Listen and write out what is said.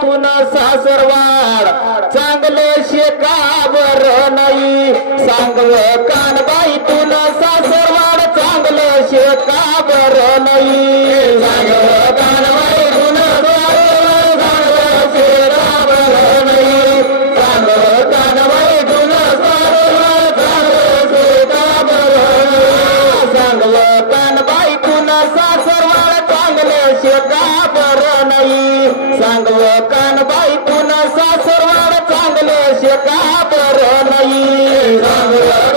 तुन सासरवाड चांगलं शेका बरं नाही सांगव कानबाई तुन सासरवाड चांगलं शेका बरं नाही सांगव कानबाई तुन सांगव कानबाई तुन सासरवाड चांगले शेका बरं नाही सांगव